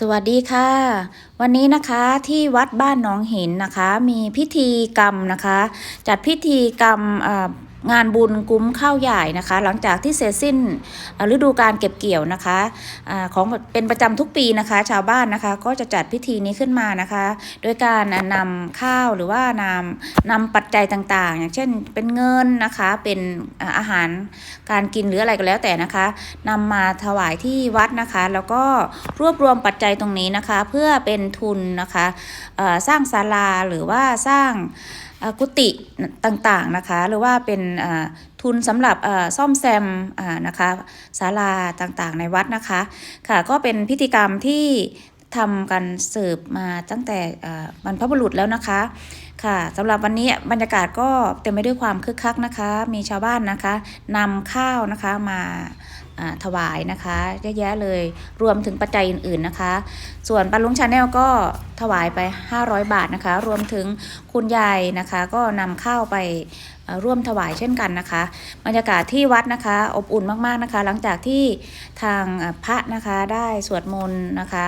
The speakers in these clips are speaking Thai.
สวัสดีค่ะ วันนี้นะคะที่วัดบ้านหนองหินนะคะ มีพิธีกรรมนะคะ จัดพิธีกรรมอ่า งานบุญกุ้มข้าวใหญ่นะคะ หลังจากที่เสร็จสิ้นฤดูการเก็บเกี่ยวนะคะอาของเป็นประจำทุกปีนะคะ ชาวบ้านนะคะก็จะจัดพิธีนี้ขึ้นมานะคะ โดยการนำข้าวหรือว่านำนำปัจจัยต่างๆ อย่างเช่นเป็นเงินนะคะเป็นอาหารการกินหรืออะไรก็แล้วแต่นะคะนำมาถวายที่วัดนะคะ แล้วก็รวบรวมปัจจัยตรงนี้นะคะ เพื่อเป็นทุนนะคะสร้างศาลาหรือว่าสร้าง กุฏิต่างๆนะคะ หรือว่าเป็นทุนสำหรับซ่อมแซมนะคะศาลาต่างๆในวัดนะคะค่ะก็เป็นพิธีกรรมที่ทำกันสืบมาตั้งแต่บรรพบุรุษแล้วนะคะค่ะสำหรับวันนี้บรรยากาศก็เต็มไปด้วยความคึกคักนะคะ มีชาวบ้านนะคะนำข้าวนะคะมา ถวายนะคะเยอะแยะเลยรวมถึงปัจจัยอื่นๆนะคะ ส่วนปันลุงชาแนลก็ถวายไป 500 บาทนะคะ รวมถึงคุณยายนะคะ ก็นำข้าวไปร่วมถวายเช่นกันนะคะบรรยากาศที่วัดนะคะ อบอุ่นมากๆนะคะ หลังจากที่ทางพระนะคะได้สวดมนต์นะคะ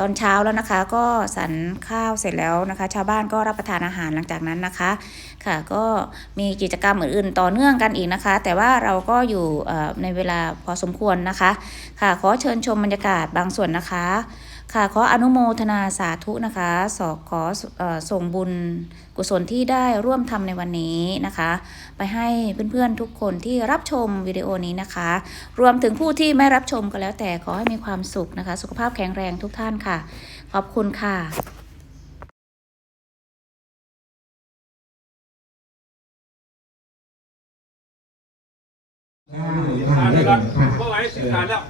ตอนเช้าแล้วนะคะ ก็สันข้าวเสร็จแล้วนะคะ ชาวบ้านก็รับประทานอาหารหลังจากนั้นนะคะ ค่ะก็มีกิจกรรมอื่นๆต่อเนื่องกันอีกนะคะ แต่ว่าเราก็อยู่ในเวลาพอสมควรนะคะ ค่ะขอเชิญชมบรรยากาศบางส่วนนะคะ ค่ะขออนุโมทนาสาธุนะคะสอขอเอ่อส่งบุญกุศลที่ได้ร่วมทำในวันนี้นะคะ ไปให้เพื่อนๆทุกคนที่รับชมวิดีโอนี้นะคะ รวมถึงผู้ที่ไม่รับชมก็แล้วแต่ขอให้มีความสุขนะคะ สุขภาพแข็งแรงทุกท่านค่ะ ขอบคุณค่ะทานแล้วเมื่อไหร่สิทานแล้ว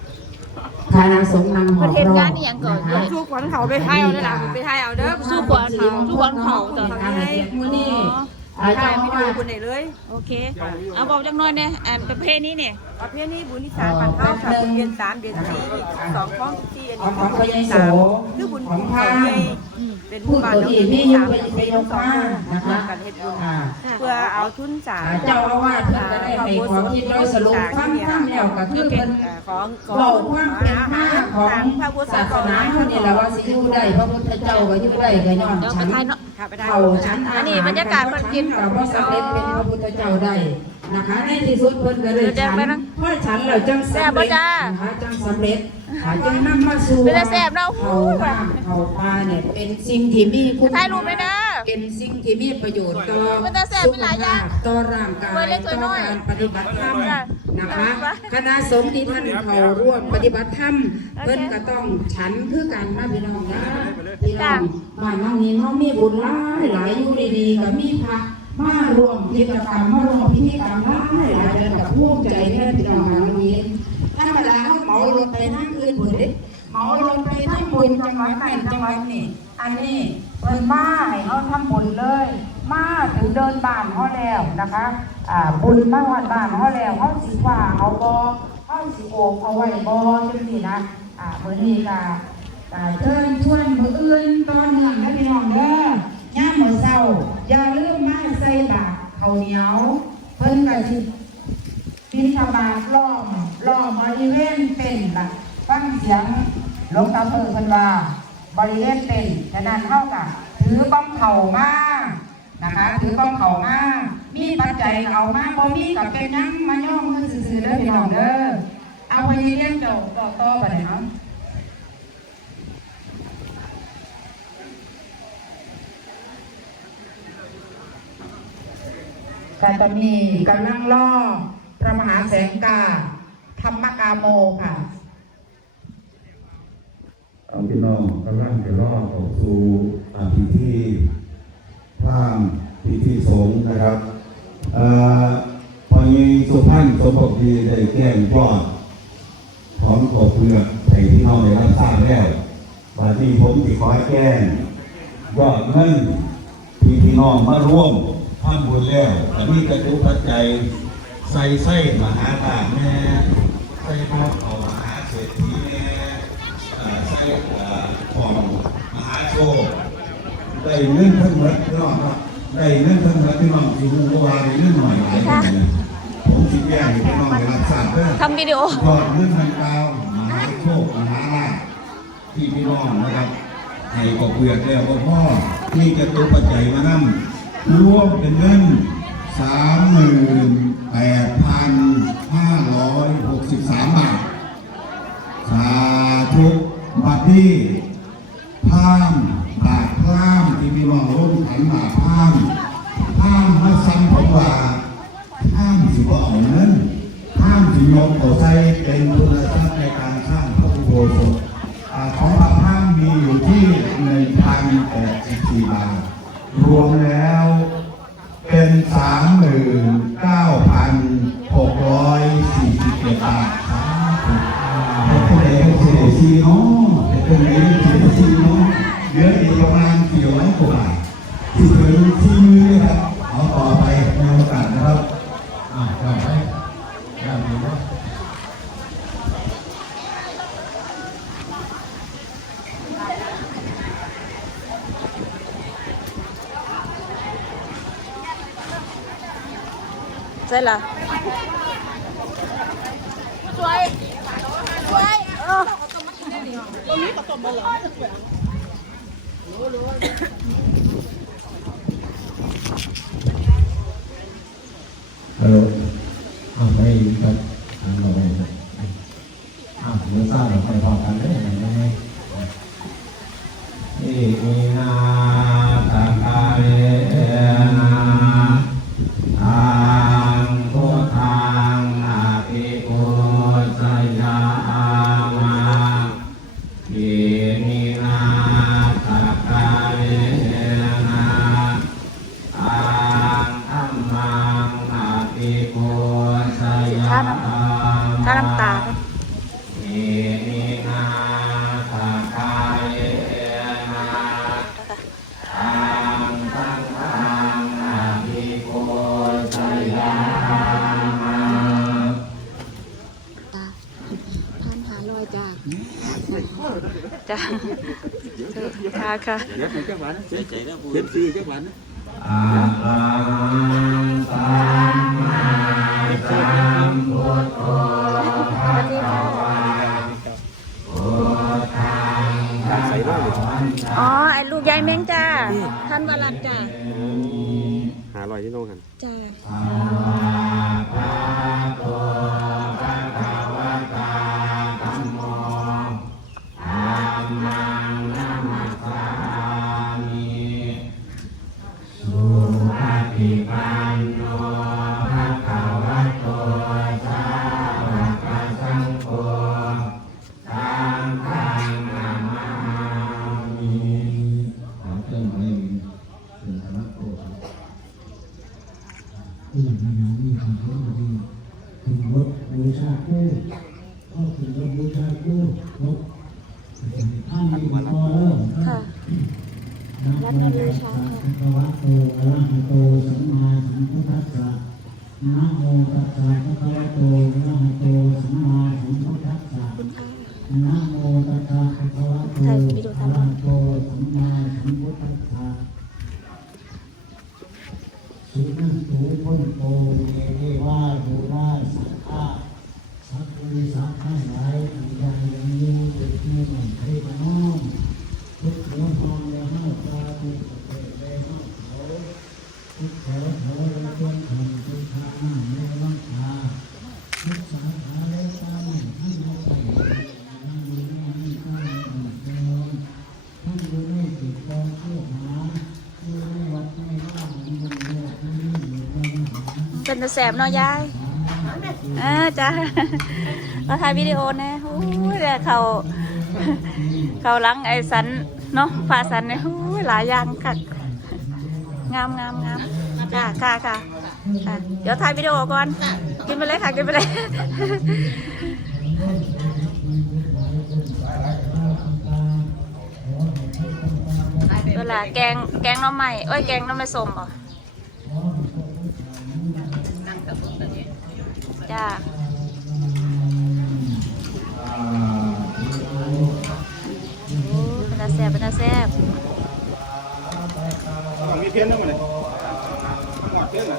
ทานาสงฆ์นางหอประเทศกาลนี่ยังก่อนเลยสู้ขวัญเขาไปให้เอาได้ล่ะไปให้เอาเด้อสู้ขวัญเขาสู้ขวัญเขาต่อทางเกียรติมือนี่อาได้จารย์ไม่ว่าดูคนไหนเลย โอเค เอาบอกจังหน่อยเนี่ยอันประเภทนี้เนี่ยประเภทนี้บุญที่สามพันเข้าค่ะบุญเดือนสามเดือนสี่สองข้องสิบสี่อันขอนี้งของพระยโสคือบุญของพเขาระใหญ่เป็นผู้บ้านตัวน้องที่เดืมีอนอยู่สามไปไปยกมานะคะกันเฮ็ดบุญอ่าเพื่อเอาทุนสามเจ้าอาวาสเพิ่นก็ได้ให้ความคิดโดยสรุปฟังฟังแล้วก็คือเพิ่น ของของบอกความเป็นมาของศาสนาเฮานี่แหละว่าสิอยู่ได้พระพุทธเจ้าก็อยู่ได้ก็ย้อนเดี๋ยวฉัไปนไทยเนาะ ค่ะไปได้เขาชั้นอาหารอันนี้บรรยากาศเพิ่นกินกับพระสำเร็จเป็นพระพุทธเจ้าได้นะคะในที่สุดเพิ่นก็เลยเดี๋ยวฉันไปนะเพราะฉันเราจังแซ่สำบบ่เร็จจ้า นะคะจังสำเร็จ อาจังนำมาสู่เป็นแต่แซ่บเนาะเขาน้ำเขาปลาเนี่ยเป็นสิ่งที่มีคุณถ่ายรูปเลยนะเป็นสิ่งที่มีประโยชน์ต่อเป็นแต่แซ่บสุมีขหลายอย่าภางพต่อร่างกาไว้ยเล็กไว้ต่อน้อยการปฏิบัติธรรมจ้ะนะคะคณะสงฆ์ที่ท่านเขาร่วมปฏิบัติธรรมเพิ่นก็ต้องฉันคือกันนะพี่น้องนะพี่น้องบ้านน้องนี้เขามีบุญหลายหลายอยู่ดีๆก็มีพระมาร่วมกิจกรรมมาร่วมพิธีกรรมหลายหลายเดือนกับภูมิใจแน่พี่น้องน้องนี้ธรร มาเขาเหมารถไปทางอื่นหมดเลยเมารถไปทางบุญจังหวัดนั่นจังหวัดนี่อันนี้เพิ่นมาให้เขาทำบุญเลย มาถึงเดินบ้านเขาแล้วนะคะอ่าบุญมาวัดบ้านเขาแล้วเขาสิว่าเอาบอเขาสิโอบเอาไว้บอจังซี่นะอ่าเมื่อนี้ก็เชิญชวนมืออื่นตอนหนึ่งนะพี่น้องเด้อย่ามมื้อเช้าอย่าลืมมาใส่บาตรข้าวเหนียว เพิ่นก็สิบิณฑบาตล้อม ลอมบริเวณเป็นล่ะฟังเสียงหลวงตาเพิ่นเพิ่นว่าบริเวณเป็นฉะนั้นเท่ากับถือบ้องเข่ามานะคะถือบ้องเข่ามามีปัจจัยเอามาบ่มีกับเป็นยังมาย่องมือซื่อๆเด้อพี่น้องเด้อเอาไปเรียนเจ้าต่อต่อไปเนาะแต่ตอนนี้กำลังล่อพระมหาแสงกา ธรรมกาโมค่ะเอาพี่น้องกำลังจะรอดออกสู่พิธีพร่างพิธีสงฆ์นะครับเอ่อพอยีสุพรรณสมบัติได้แก้งยอดของขอบเปลือกให้พี่น้องได้รับทราบแล้วบัดนี้ผมสิขอแก้งยอดเงินที่พี่น้องมาร่วมทำบุญแล้วอันนี้กระจุปัจจัย ใส่ไส้มหาบาแม่ ใส่พวกเอามหาเศรษฐีแม่ใช้อ่ของมหาโชคได้เงินทั้งหมดรองครับได้เงินทั้งหมดพี่น้องสิรู้ว่าได้เงินหน่อยหลายอย่างนผมสิดแจ้งให้พี่น้องได้รับทราบเด้อทำวิดีโอยอดเงินทางกาวมหาโชคมหาลาภที่พี่น้องนะครับให้กบเปลือกแล้วก็พ่อที่จะตัวปัจจัยมานั่งรวมเป็นเงิน สามหมื่นแปดพันห้าร้อยหกสิบสามบาท สาธุบัดนี้พามบาทพรามที่มีมองร่มขันบาทพรามพรามมาซ้ำผมว่าพรามสิบ่เอาเงินพรามสิยกเอาใส่เป็นทุนทรัพย์ในการสร้างพระอุโบสถของบาทพรามมีอยู่ที่หนึ่งพันแปดสิบสี่บาท รวมแล้ว สาม ช่ละช่วยช่วยเออฮัลโหลเอาไปครับทางเราไปครับอ้าวเมื่อทราบเราไปพอกันได้ยั น้ำตาอิมินาตาคาเรนะทังธัมมังอาภิปุชยามาพันหาลอยจ้าจ้าค่ะค่ะ ธรรมะโปรดที่อย่างนั้นนี่ทำให้ดีถึงรถบูชาคู่ก็ถึงรถบูชาคู่รถท่านมีพอเริ่มค่ะนะโตัสสะภะคะวะโตอะระหะโตสัมมาสัมพุทธัสสะนะโมตัสสะภะคะวะโตอะระหะโตสัมมาสัมพุทธัสสะนะโมตัสสะภะคะวะโตอะระหะโตสัมมาสัมพุทธัสสะ พ้นโตเอเกวาดูราสักขะสักคุริสักทั้งหลายทั้งยายยังอยู่ติดมือมันเทพน้องทุกหัวทองและห้าตาทุกเกิดและห้าเขาทุกแถวแถวและต้นทำทุกทางหน้าแม่ว่างตาทุกสาขาและตาหนึ่งให้เราไปนั่งดูแม่ให้ข้าหนึ่งเดินท่านดูแม่ติดกองเชื่อหาดูแม่วัดแม่ว่างมันยังเลือกไม่มีอยู่ในหาเป็นตาแสบเนาะยายอ่าจ้าเราถ่ายวิดีโอนะโอ้ยเดี๋ยวเขาเขาหลังไอ้สันเนาะฟ้าสันเนี่ยโอ้ยหลายอย่างค่ะงามงามงามค่ะค่ะค่ะค่ะเดี๋ยวถ่ายวิดีโอก่อน กินไปเลยค่ะ กินไปเลยเวลาแกงแกงหน้ำใหม่เอ้ยแกงหน้ำไม่ส้มป่ะ จ้าโอ้ป็นาแซ่บป็นาแซ่บมีเพี้ยนด้วยมั้ยเนี่ยหมดเพี้ยนอะ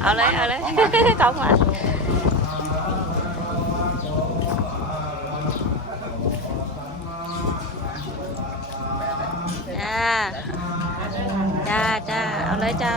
เอาเลย เอาเลยกองหวานจ้า จ้าจ้าเอาเลยจ้า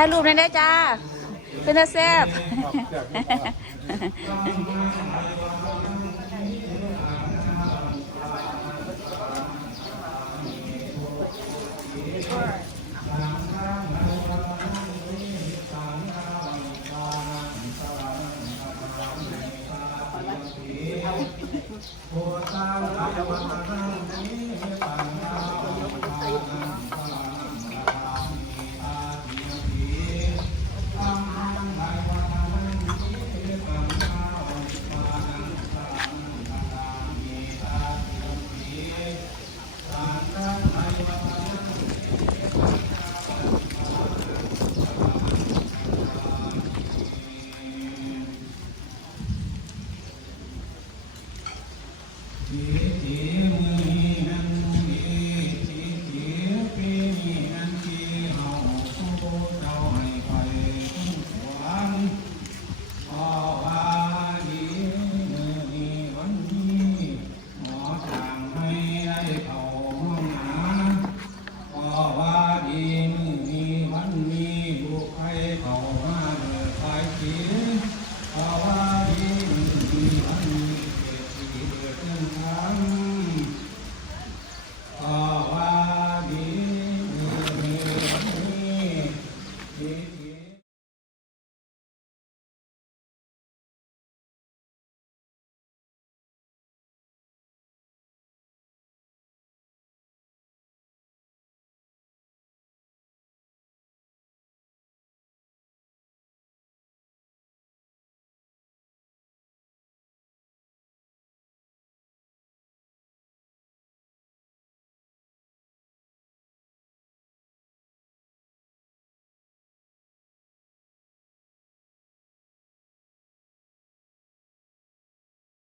ถ่ายรูปได้ได้จ้า เป็นตาแซ่บโอตาลา